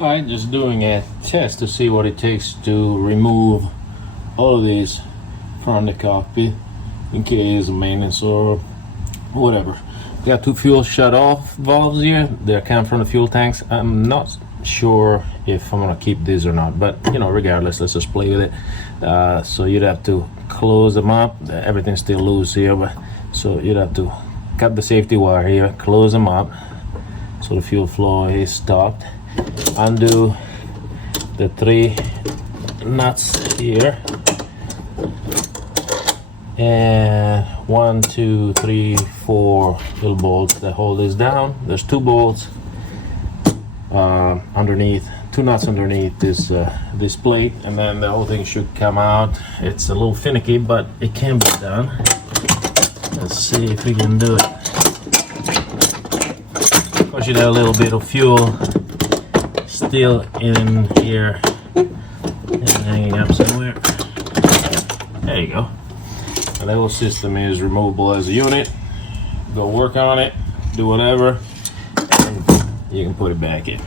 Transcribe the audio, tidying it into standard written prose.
Alright, just doing a test to see what it takes to remove all of these from the cockpit in case of maintenance or whatever. We got two fuel shut-off valves here. They come from the fuel tanks. I'm not sure if I'm gonna keep these or not, but you know, regardless, let's just play with it. So you'd have to close them up. Everything's still loose here, but so you'd have to cut the safety wire here, close them up so the fuel flow is stopped. Undo the three nuts here, and 1, 2, 3, 4 little bolts that hold this down. There's two bolts underneath, two nuts underneath this plate, and then the whole thing should come out. It's a little finicky, but it can be done. Let's see if we can do it. Of course, you have a little bit of fuel still in here and hanging up somewhere. There you go. And the whole system is removable as a unit. Go work on it, do whatever, and you can put it back in.